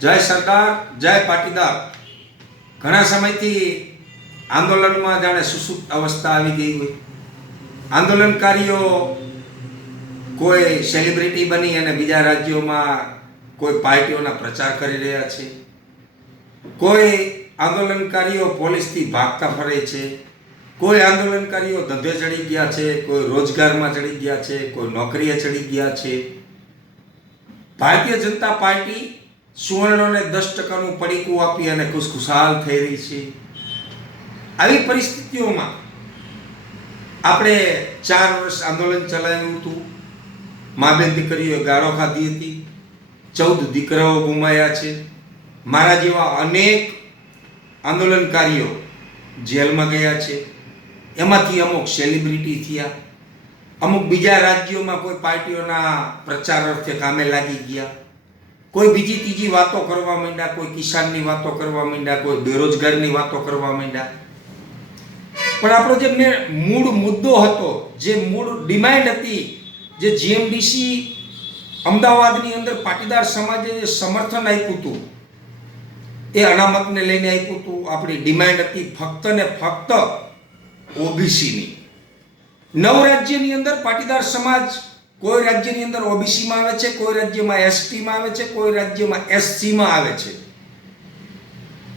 જય સરદાર, જય પાટીદાર. ઘણા સમયથી આંદોલનમાં જાણે સુસુપ્ત અવસ્થા આવી ગઈ હોય. આંદોલનકારીઓ કોઈ સેલિબ્રિટી બની અને બીજા રાજ્યોમાં કોઈ પાર્ટીઓના પ્રચાર કરી રહ્યા છે. કોઈ આંદોલનકારીઓ પોલીસથી ભાગતા ફરે છે. કોઈ આંદોલનકારીઓ ધંધે ચડી ગયા છે, કોઈ રોજગારમાં ચડી ગયા છે, કોઈ નોકરીએ ચડી ગયા છે. ભારતીય જનતા પાર્ટી સુવર્ણોને દસ ટકાનું પડીકું આપી અને ખુશખુશાલ થઈ રહી છે. આવી પરિસ્થિતિઓમાં આપણે ચાર વર્ષ આંદોલન ચલાવ્યું હતું. મા બેન દીકરીઓએ ગાળો ખાધી હતી. ચૌદ દીકરાઓ ગુમાયા છે. મારા જેવા અનેક આંદોલનકારીઓ જેલમાં ગયા છે. એમાંથી અમુક સેલિબ્રિટી થયા. અમુક બીજા રાજ્યોમાં કોઈ પાર્ટીઓના પ્રચાર અર્થે કામે લાગી ગયા. કોઈ બીજી ત્રીજી વાતો કરવા માંડ્યા, કોઈ કિસાનની વાતો કરવા માંડ્યા, કોઈ બેરોજગારની વાતો કરવા માંડ્યા. પણ આપણો જે મેં મૂળ મુદ્દો હતો, જે મૂળ ડિમાન્ડ હતી, જે જીએમડીસી અમદાવાદની અંદર પાટીદાર સમાજે જે સમર્થન આપ્યું હતું, એ અનામતને લઈને આપ્યું હતું. આપણી ડિમાન્ડ હતી ફક્ત ને ફક્ત ઓબીસીની. નવ રાજ્યની અંદર પાટીદાર સમાજ કોઈ રાજ્યની અંદર ઓબીસીમાં આવે છે, કોઈ રાજ્યમાં એસટીમાં આવે છે, કોઈ રાજ્યમાં એસસીમાં આવે છે.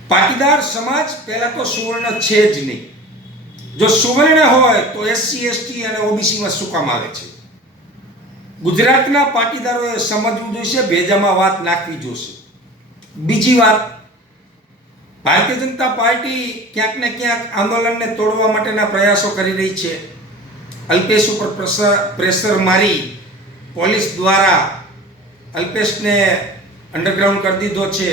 પાટીદાર સમાજ પહેલા તો સુવર્ણ છે જ નહીં. જો સુવર્ણ હોય તો એસસી, એસટી અને ઓબીસીમાં શું કામ આવે છે? ગુજરાતના પાટીદારોએ સમજવું જોઈશે, ભેજામાં વાત નાખવી જોશે. બીજી વાત, ભારતીય જનતા પાર્ટી ક્યાંક ને ક્યાંક આંદોલનને તોડવા માટેના પ્રયાસો કરી રહી છે. અલ્પેશ ઉપર પ્રેશર મારી પોલીસ દ્વારા અલ્પેશને અંડરગ્રાઉન્ડ કરી દીધો છે.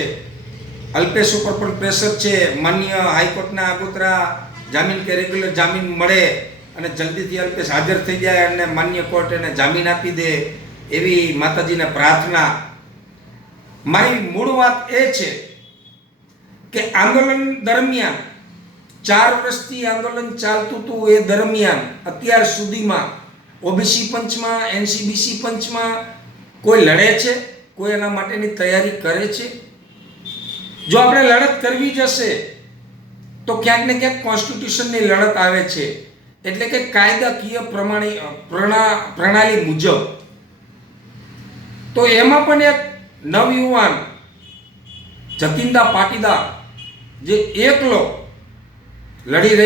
અલ્પેશ ઉપર પણ પ્રેશર છે. માન્ય હાઈકોર્ટના આગોતરા જામીન કે રેગ્યુલર જામીન મળે અને જલ્દીથી અલ્પેશ હાજર થઈ જાય અને માન્ય કોર્ટ એને જામીન આપી દે એવી માતાજીને પ્રાર્થના. મારી મૂળ વાત એ છે કે આંદોલન દરમિયાન ચાર વર્ષથી આંદોલન ચાલતું હતું એ દરમિયાન અત્યાર સુધીમાં ઓબીસી પંચમાં એનસીબીસી પંચમાં કોઈ લડે છે? કોઈ એના માટેની તૈયારી કરે છે? જો આપણે લડત કરવી જશે તો ક્યાંક ને ક્યાંક કોન્સ્ટિટ્યુશનની લડત આવે છે. એટલે કે કાયદાકીય પ્રમાણે પ્રણા, પ્રણાલી મુજબ. તો એમાં પણ એક નવયુવાન, જતિંદા પાટીદાર, જે એકલો લડી રહ્યો